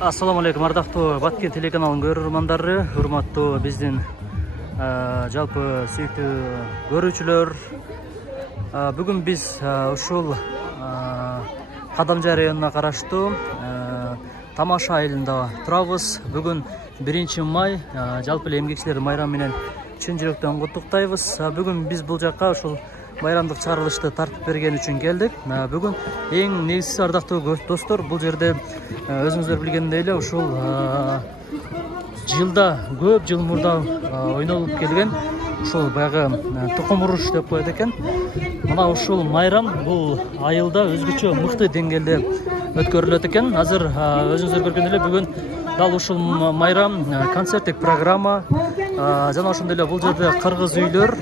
Assalamu alaikum, ардактуу Баткен телеканалынын көрөрмандары, урматтуу биздин жалпы сүйүктүү көрүүчүлөр. Бүгүн биз ушул Кадамжай районуна караштуу Тамаша айылында турабыз. Бүгүн 1 май, жалпы эле эмгекчилер майрамы менен чын жүрөктөн куттуктайбыз. Бүгүн биз бул жакка ушул байрамдык чыгарылышты тартып берген үчүн келдик. Бүгүн эң негизгиси ардактуу достор, бул жерде өзүңүздөр билгендей эле ушул жылда көп жыл мурда ойнолуп келген ушул баягы тукум уруш деп коет экен. Мына ушул майрам бул айылда өзгөчө мыкты деңгээлде өткөрүлөт экен. Азыр өзүңүздөр көргөндөй эле бүгүн дал ушул майрам концерттик программа жана ошондой эле бул жерде кыргыз үйлөр,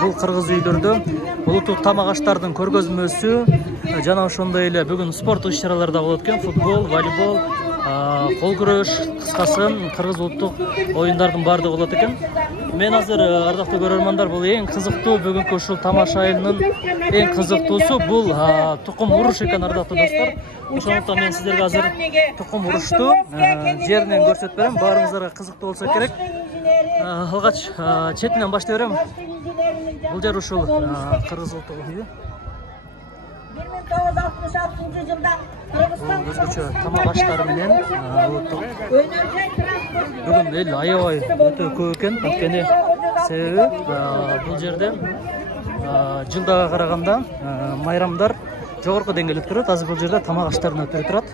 бул кыргыз үйлөрдө улуттук тамак аштардын көргөзмөсү жана ошондой эле бүгүн спорттук иш-чаралар да болот экен. Футбол, волейбол, кол күрөш, кыскасы кыргыз улуттук оюндардын баардыгы болот экен. Мен азыр ардактуу көрөрмандар, бул эң кызыктуу бүгүнкү ушул Тамаша айылынын эң кызыктуусу бул тукум уруш экен, ардактуу достор. Ошондуктан мен сиздерге азыр тукум урушту жеринен көрсөтүп берем. Баарыңыздарга кызыктуу болсо керек. Алгач четинен баштай берем. Бул жер ушул кыргыз улуттук 1966-жылда Кыргызстан өзгөчө тамак аштары менен улуттук бүгүн эл аябай өтө көп экен. Анткени себеби бул жерде жылдага караганда майрамдар жогорку деңгээлде өткөрүлөт. Азыр бул жерде тамак аштарын өтүрүп турат.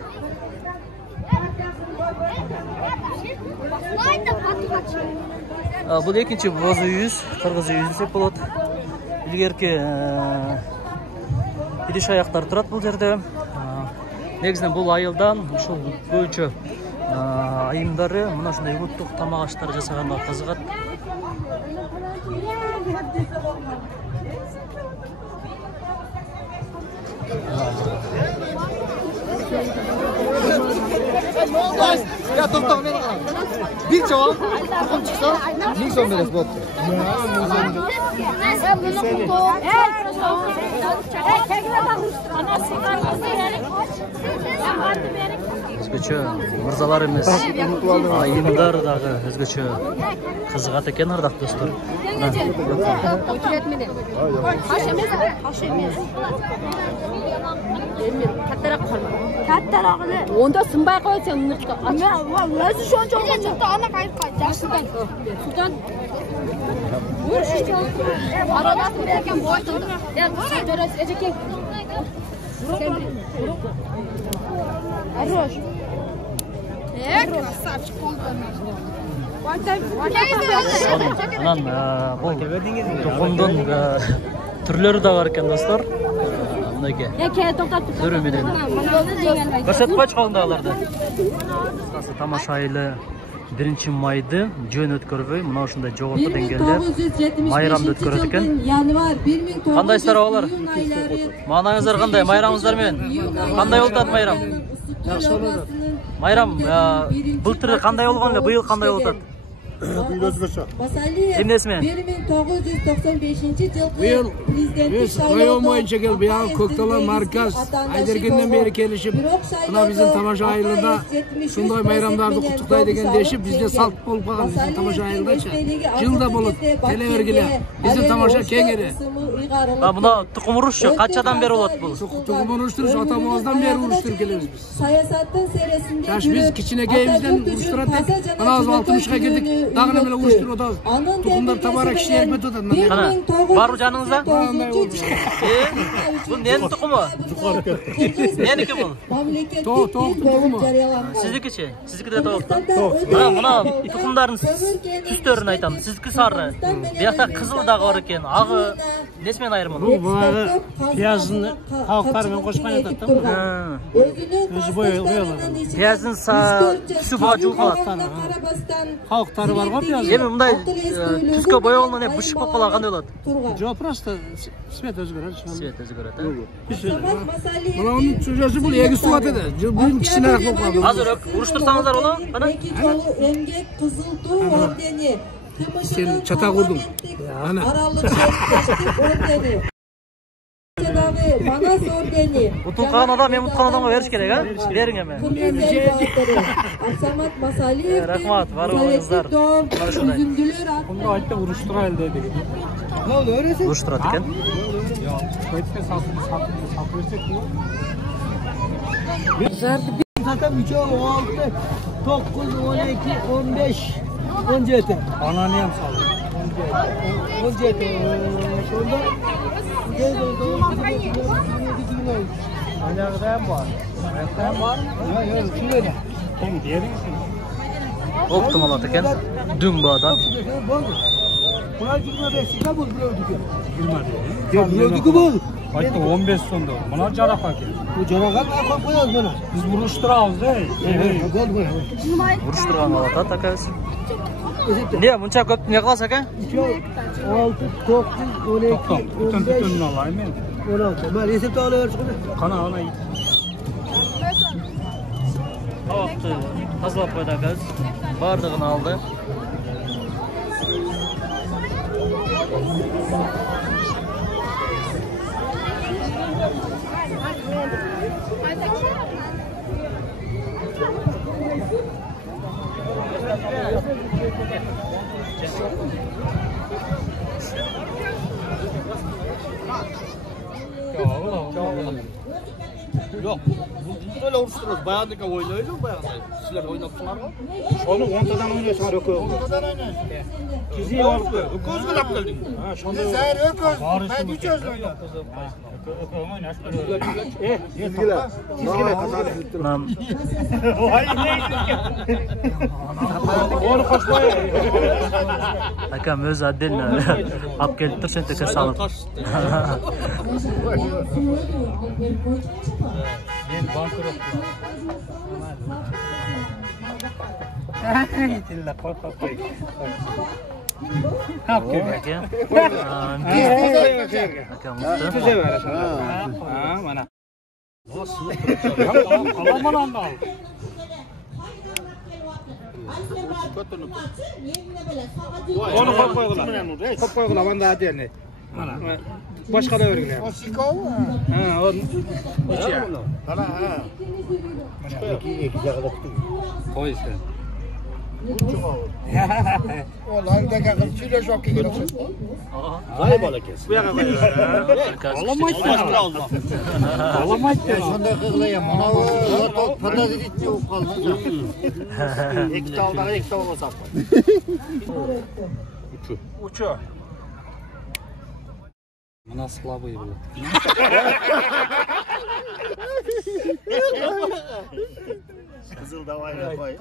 Бул экинчи боз үйүбүз, кыргыз үйүбүз десек болот. Илгерки идиш аяктар турат бул жерде. Негизинен бул айылдан ушул көбүнчө айымдары мына ушундай улуттук тамак аштар жасаганга кызыгат. Ya to'xta, men bir javob tuxum chiqsa 1000 so'm berasiz bo'pti. Өзгөчө мырзалар эмес, айымдар дагы өзгөчө кызыгат экен, ардактуу достор. Kattaroq ele. Onda sinbay qo'ysan, unutqa. O'zi shuncha o'lgancha ana qaytib jashirdan. Sultan. Aradat ekan boytindi. Jo'ras ejekeng. Хорош. Красавчик bo'ldi. Анан бул тукумдун түрлөрү да бар экен, достор. Мынакей. Түрү менен. Көрсөтүп койчу калыңдагыларды. Кыскасы Тамаша айылы 1 майды жөн өткөрбөй, мына ушундай жогорку деңгээлде майрамды өткөрөт экен. Кандайсыздар агалар? Маанаңыздар кандай? Майрамыңыздар менен кандай болуп атат майрам? Жакшы болот. Майрам былтыр кандай болгон эле, быйыл кандай болуп атат? Быйыл өзгөчө. Эмнеси менен? 1995-жылкы президенттик шайлоодо боюнча кел биял Көктала марказ Айдергенден бери келишип, мына биздин Тамаша айылында ушундай майрамдарды куттуктай деген дешип, бизде салт болуп калган. Биздин Тамаша айылдачы жылда болот. Келе бергиле. Биздин Тамаша кеңири. Мына тукум урушчу канчадан бери болот бул? Тукум уруштур ата бабамыздан бери уруштуруп келебиз биз. Саясаттын сересинде Жаш биз кичинекейибизден уруштурат. Мына 60-га келдик. Дагы неме уруштуруп атабыз. Тукумдар табара кишилер өтүп атат. Кана, барбы жаныңызда? Бул ненин тукуму? Меники бул? Тоок тукуму. Сиздикичи? Сиздики да тоок. Мына тукумдардын түстөрүн айтам. Сиздики сары. Биякта кызыл дагы бар экен. Агы несі мен айырмын? Бұл бағағы пияздың қауықтарымен қошқан етеді. Өзі боялады. Пияздың түсі бұға жуық қалады. Қауықтары бар ғой пияздың. Емі мұндай түске боялуынан бұшық болып қалған қандай болады? Жоқ, просто свет өзгереді. Свет өзгереді. Мұна оның сөзі бұл егіз туат еді. Бұл кішінерақ болып қалды. Азыр ұрыштырсаңыздар ола? Sen çata kurdun. Ana. Manas ordeni. Utulkan adam hem utulkan adamga veriş gerek ha? Verin hemen. Aksamat Masaliyev. Rahmat, var olыңыздар. Üzüldüler. Bunda ayıpta vuruştura elde edelim. Ne oldu öyleyse? Vuruşturadi ekan. Ya, kayıtta satırsak mı? Zaten 3, 16, 9, 12, 15, 17. Ananı yam saldı. 17. Sonunda Ayakta hem var. Ayakta hem var. yok şöyle. Sen diyelim misin? Optimal at ekan. Dün bu adam. Buna 25 lira bul buraya. Girmedi. Buraya bul. Ayıpta 15 sonda. Buna carafa ki. Bu canavar ne koyuyoruz buna? Biz vuruşturağız değil. Gol bu. Vuruşturgan bolot takabız. Ne buncha ko'p ne qilasiz aka? 2, 6, 9, 12, To'xtam. Bütün 15, bütününü alayım ben. 16. Ben esepte alıyorum. Kana ana it. Tovoqni tozalab qo'ydi akamiz. Bardığını aldı. Yok. Böyle oluştururuz. Bayağıdık oynayacağız mı bayağıdık? Sizler oynapsınlar mı? Onu 10'tadan oynayışlar yok. 10'tadan oynayın. Kizi alıp Öküz mü laf geldin? Ha, şonda Sen öküz. Ben 3 öz oynuyorum. Sizgiler. Sizgiler kazandı. Nam Onu koşmaya. akam o'zi отдельно olib kelib tursin taka solib. Men bankrot. Tilla qo'y. Aka. Akam Ha, mana. Alaman al. Onu qo'yib qo'yg'ular. Qo'yib qo'yg'ular, banda adeni. Mana. Boshqa da o'rgilay. Osikov. Ha, o'chiya. Mana ha. Qo'y sen. Ulan da qilib chiylashib kelgan. G'ayib olakan. Bu yoqqa qo'yaver. Olamaydi. Shunday qilgan. Mana u podozrительный bo'lib qoldi. Ikkita oldiga ikkita olmasam. Uchu. Mana slabый bo'ladi. Qizil davay qo'y.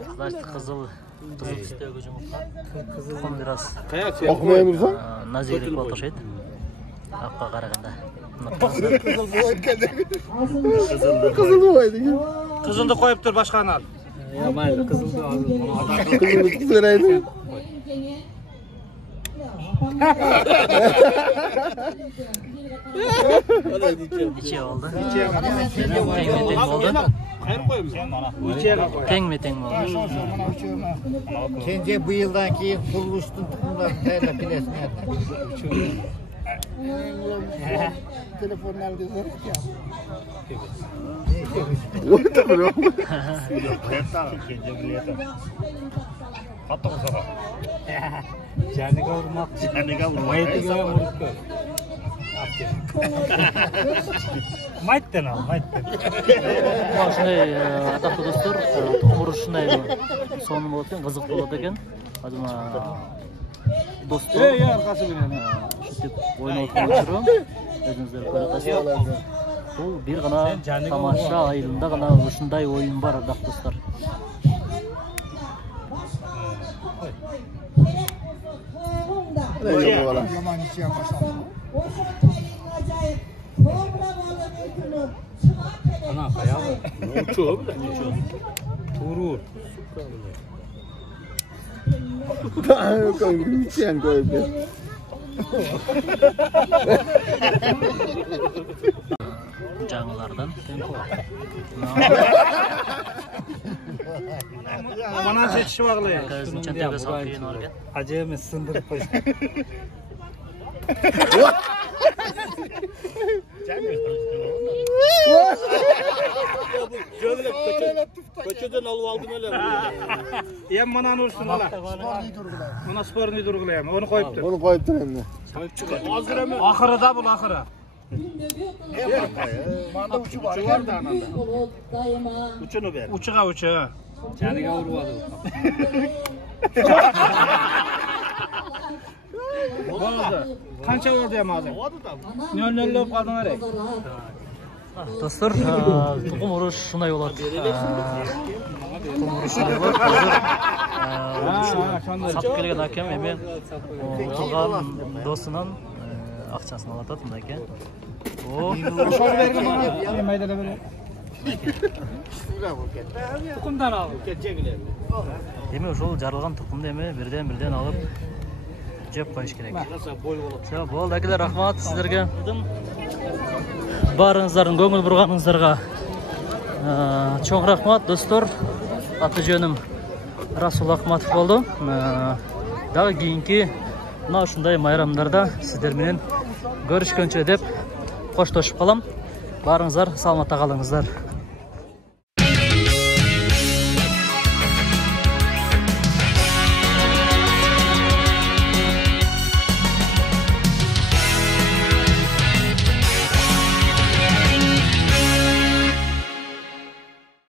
qizil tushdagi hujumga tuxum biraz O'qimaymisan? nazirlik o'xshaydi. Aqqa qaraganda. Qizil bo'lmaydi. Qizilni qo'yib tur, boshqani al. Ya mayli qizilni hozir. Qizilni so'raydi. Necha oldi? Teng oldi. Qayerga qo'yamiz? Uchiga qo'y. Teng oldi. Kenje bu yildan keyin qurilishni tuxumlar tayyorlab kelasizlar. Telefonlarni so'rayapti. O'tirib. Qattiq uzaqa. Janiga urmoqchi. Janiga urmoqchi. Maytiga urib ko'r. Maytdan al, maytdan. Shunday adabli do'stlar, tuxum urish shunday soni bo'lgan, qiziq bo'ladi ekan. Hozir do'stlar. Ey, orqasi bilan. Shunday o'ynayotgan uchirim. O'zingizlar ko'rasizlar. Bu bir g'ana tomosha ayilida g'ana shunday o'yin bor, adabli do'stlar. Ana qayoqqa? Uchu bilan uchu. Turur. Sen qo'yib. Janglardan Mana seçişi bağlayın. Çantaga solib keyin olgan. Acemi sındırıp qo'y. Köçeden alıp aldım öyle. Hem mananı ursun ala. Mana sporunu durgulayam. Onu koyuptur. Onu koyuptur endi. Ahırı bul ahırı. Manda uçu var. Vardı ananda. Uçunu ver. Uçuğa. Canıga urvadı. Oldu. Kança oldu ya mazlum? Nöllöp kaldın araya. Достор, тұқым ұрыш шынай болады. Тұқым ұрыш шынай болады. Сатып келген әкем емен тұрған досынан ақшасын алатады мынайке. Şöyle vergin bana. Maydana böyle. Tukumdan al. Деме ошол жарылган тұқымды эме бирден алып жеп коюш керек. Все, болду акелер, рахмат сиздерге. Барыңыздардын көңүл бурганыңыздарга чоң рахмат, достор. Аты жөнүм Расул Акматов болду. Дагы кийинки мына ушундай майрамдарда сиздер менен көрүшкөнчө деп коштошуп калам. Барыңыздар саламатта калыңыздар.